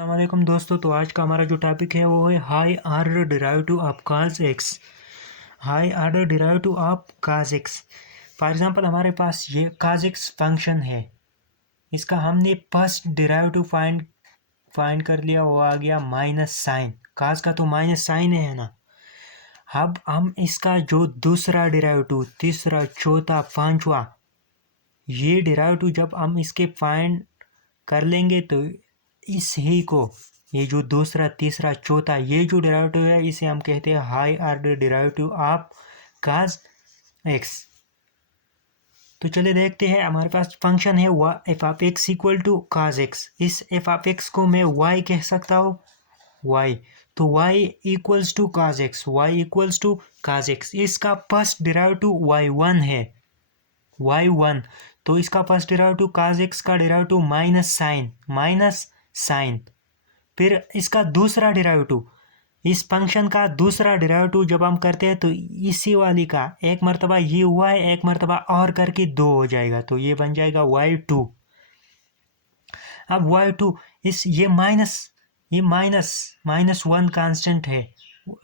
अस्सलामुअलैकुम दोस्तों। तो आज का हमारा जो टॉपिक है वो है high order derivative of cos x। High order derivative of cos x। For example हमारे पास ये cos x फंक्शन है, इसका हमने फर्स्ट डेरिवेटिव फाइंड कर लिया, वो आ गया माइनस साइन। cos का तो माइनस साइन है ना। अब हम इसका जो दूसरा डेरिवेटिव, तीसरा, चौथा, पांचवा, ये डेरिवेटिव जब हम इसके फाइंड कर लेंगे तो इस ही को, ये जो दूसरा, तीसरा, चौथा, ये जो डेरिवेटिव है इसे हम कहते हैं high order derivative of cos x। तो चलिए देखते हैं। हमारे पास फंक्शन है f of x equal to cos x। इस एफ ऑफ एक्स को मैं y कह सकता हूँ, y। तो y equals to cos x, y equals to cos x। इसका फर्स्ट डेरिवेटिव y1 है, y1। तो इसका फर्स्ट डेरिवेटिव cos x का डेरिवेटिव माइनस साइन। फिर इसका दूसरा डेरिवेटिव, इस फंक्शन का दूसरा डेरिवेटिव जब हम करते हैं तो इसी वाली का एक मरतबा ये हुआ है, एक मरतबा और करके 2 हो जाएगा, तो ये बन जाएगा y2। अब y2 ये माइनस वन कांस्टेंट है,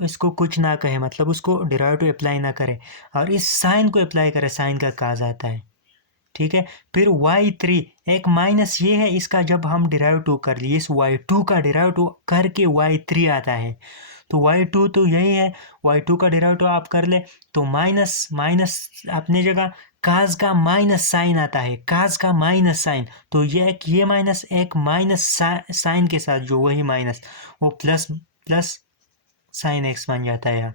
इसको कुछ ना कहे, मतलब उसको डेरिवेटिव अप्लाई ना करे, और इस साइन को अप्लाई करे, साइन का काज आता है, ठीक है। फिर y3 एक माइनस ये है, इसका जब हम डेरिवेटिव कर लिए, इस y2 का डेरिवेटिव करके y3 आता है, तो y2 तो यही है, y2 का डेरिवेटिव आप कर ले तो माइनस अपने जगह काज का माइनस साइन आता है, काज का माइनस साइन। तो ये माइनस एक माइनस साइन के साथ जो वही माइनस, वो प्लस साइन x बन जाता है यहाँ।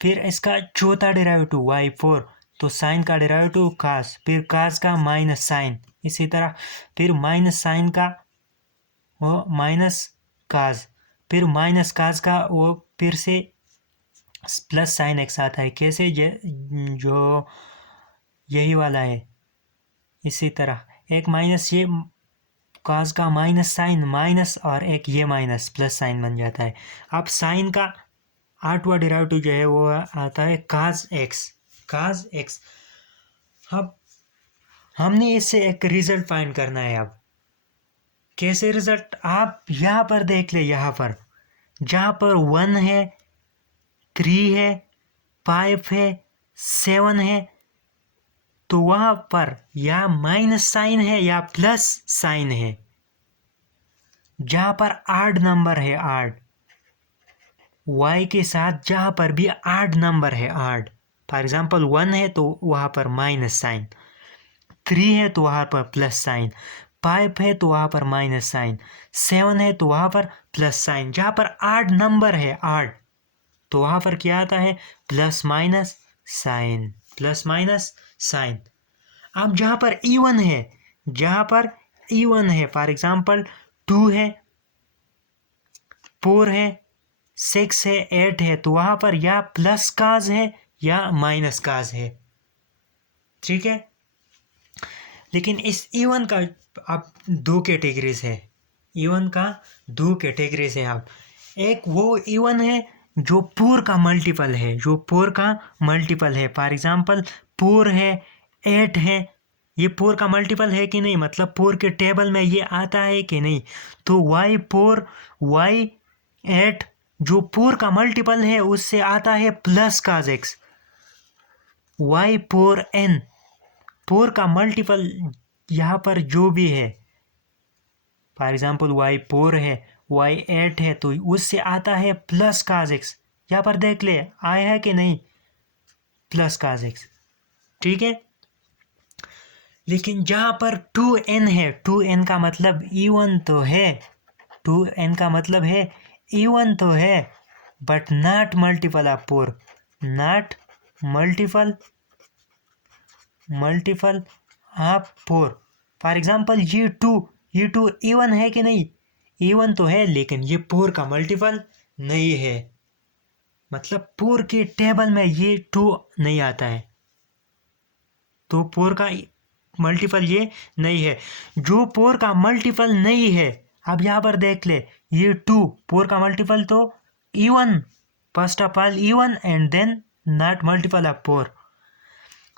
फिर इसका चौथा डेरिवेटिव y4, तो साइन का डेरिवेटिव कास, फिर कास का माइनस साइन, इसी तरह फिर माइनस साइन का वो माइनस कास, फिर माइनस कास का वो फिर से प्लस साइन एक्स आता है। कैसे? जो यही वाला है, इसी तरह एक माइनस ये कास का माइनस साइन माइनस, और एक ये माइनस प्लस साइन बन जाता है। अब साइन का आठवां डेरिवेटिव जो है वो आता है cos x। अब हमने इससे एक रिजल्ट फाइंड करना है। अब कैसे रिजल्ट? आप यहाँ पर देख ले, यहाँ पर जहाँ पर 1 है, 3 है, 5 है, 7 है, तो वहाँ पर या माइनस साइन है या प्लस साइन है। जहाँ पर आड नंबर है, आड y के साथ जहाँ पर भी आड नंबर है, आड, फॉर एग्जाम्पल 1 है तो वहाँ पर माइनस साइन, 3 है तो वहाँ पर प्लस साइन, 5 है तो वहाँ पर माइनस साइन, 7 है तो वहाँ पर प्लस साइन। जहाँ पर आड नंबर है, आड, तो वहाँ पर क्या आता है? Plus minus sine. अब जहाँ पर इवन है, फॉर एग्जाम्पल 2 है, 4 है, 6 है, 8 है, तो वहाँ पर या प्लस काज है या माइनस काज है, ठीक है। लेकिन इस इवन का अब 2 कैटेगरीज है, इवन का 2 कैटेगरीज है। अब एक वो इवन है जो 4 का मल्टीपल है, फॉर एग्जाम्पल 4 है, 8 है, ये 4 का मल्टीपल है कि नहीं, मतलब 4 के टेबल में ये आता है कि नहीं। तो y4, y8 जो 4 का मल्टीपल है उससे आता है प्लस काज x। y4n 4 का मल्टीपल यहाँ पर जो भी है, फॉर एग्जाम्पल y4 है, y8 है, तो उससे आता है प्लस काज x। यहाँ पर देख ले, आया है कि नहीं, प्लस काज x, ठीक है। लेकिन जहाँ पर 2n है, 2n का मतलब इवन तो है, 2n का मतलब है इवन तो है, but not multiple of 4, not multiple of 4। For example ये 2 इवन है कि नहीं, इवन तो है, लेकिन ये 4 का मल्टीपल नहीं है, मतलब 4 के टेबल में ये 2 नहीं आता है, तो 4 का मल्टीपल ये नहीं है। जो 4 का मल्टीपल नहीं है, अब यहाँ पर देख ले, ये 2 4 का मल्टीपल तो even, first of all even and then not multiple of 4।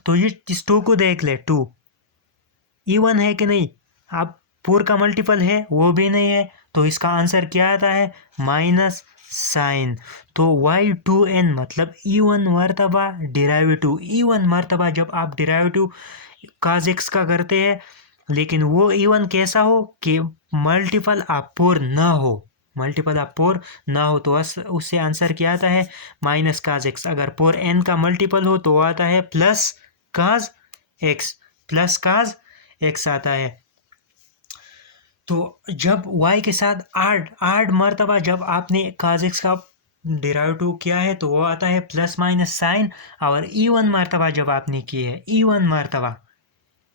तो ये इस 2 को देख ले, 2 इवन है कि नहीं। अब 4 का मल्टीपल है, वो भी नहीं है, तो इसका आंसर क्या आता है, माइनस साइन। तो y2n मतलब इवन मर्तबा डेरिवेटिव, इवन मर्तबा जब आप डेरिवेटिव cos x का करते हैं, लेकिन वो इवन कैसा हो कि मल्टीपल ऑफ 4 ना हो, मल्टीपल ऑफ 4 ना हो, तो उससे आंसर क्या आता है, माइनस cos x। अगर 4n का मल्टीपल हो तो आता है plus cos x, plus cos x आता है। तो जब y के साथ आठ मर्तबा जब आपने cos x का डेरिवेटिव किया है तो वो आता है प्लस माइनस साइन, और इवन मर्तबा जब आपने की है,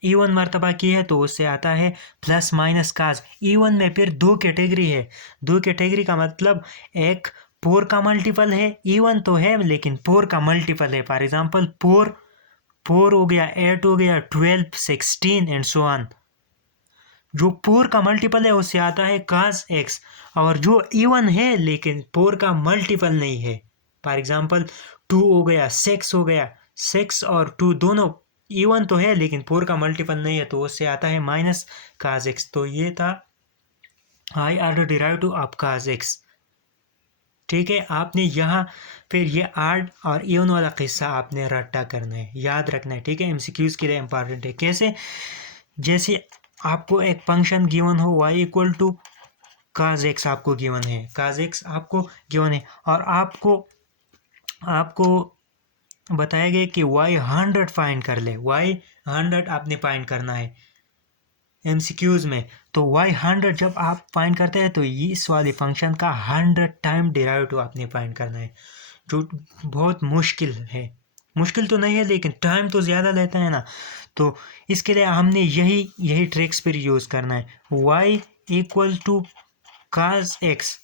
इवन मर्तबा की है तो उससे आता है प्लस माइनस काज। इवन में फिर दो कैटेगरी है, दो कैटेगरी का मतलब एक 4 का मल्टीपल है, इवन तो है लेकिन 4 का मल्टीपल है। फॉर एग्जांपल 4 हो गया, 8 हो गया, 12, 16 एंड सो ऑन। जो 4 का मल्टीपल है उससे आता है cos x, और जो इवन है लेकिन 4 का मल्टीपल नहीं है, फॉर एग्जांपल 2 हो गया, 6 हो गया, 6 और 2 दोनों इवन तो है लेकिन 4 का मल्टीपल नहीं है, तो उससे आता है माइनस cos x। तो ये था high order derivative of cos x। ठीक है, आपने यहाँ फिर ये आड और इवन वाला किस्सा आपने रट्टा करना है, याद रखना है। ठीक है, एमसीक्यूज के लिए इंपॉर्टेंट है। कैसे, जैसे आपको एक फंक्शन गिवन हो y equal to cos x, आपको गिवन है cos x आपको गिवन है, और आपको बताया गया कि y 100 फाइंड कर ले, y 100 आपने फाइंड करना है एमसीक्यूज में। तो y 100 जब आप फाइंड करते हैं तो इस वाले फंक्शन का 100 टाइम डेरिवेटिव आपने फाइंड करना है, जो बहुत मुश्किल है। मुश्किल तो नहीं है लेकिन टाइम तो ज़्यादा लेता है ना, तो इसके लिए हमने यही ट्रिक्स पर यूज़ करना है। y equal to cos x,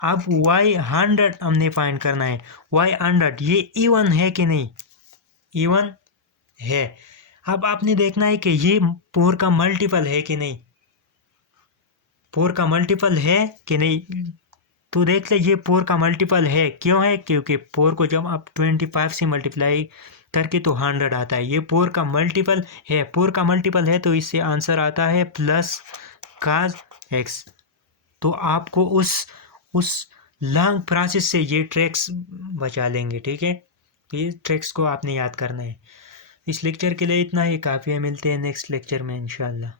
अब y 100 हमने फाइंड करना है। y 100 ये इवन है कि नहीं, इवन है। अब आपने देखना है कि ये 4 का मल्टीपल है कि नहीं, 4 का मल्टीपल है कि नहीं। तो देख ले, ये 4 का मल्टीपल है। क्यों है, क्योंकि 4 को जब आप 25 से मल्टीप्लाई करके तो 100 आता है, ये 4 का मल्टीपल है। 4 का मल्टीपल है तो इससे आंसर आता है प्लस cos x। तो आपको उस लॉन्ग प्रोसेस से ये ट्रिक्स बचा लेंगे। ठीक है, ये ट्रिक्स को आपने याद करना है। इस लेक्चर के लिए इतना ही काफ़ी है, मिलते हैं नेक्स्ट लेक्चर में इंशाल्लाह।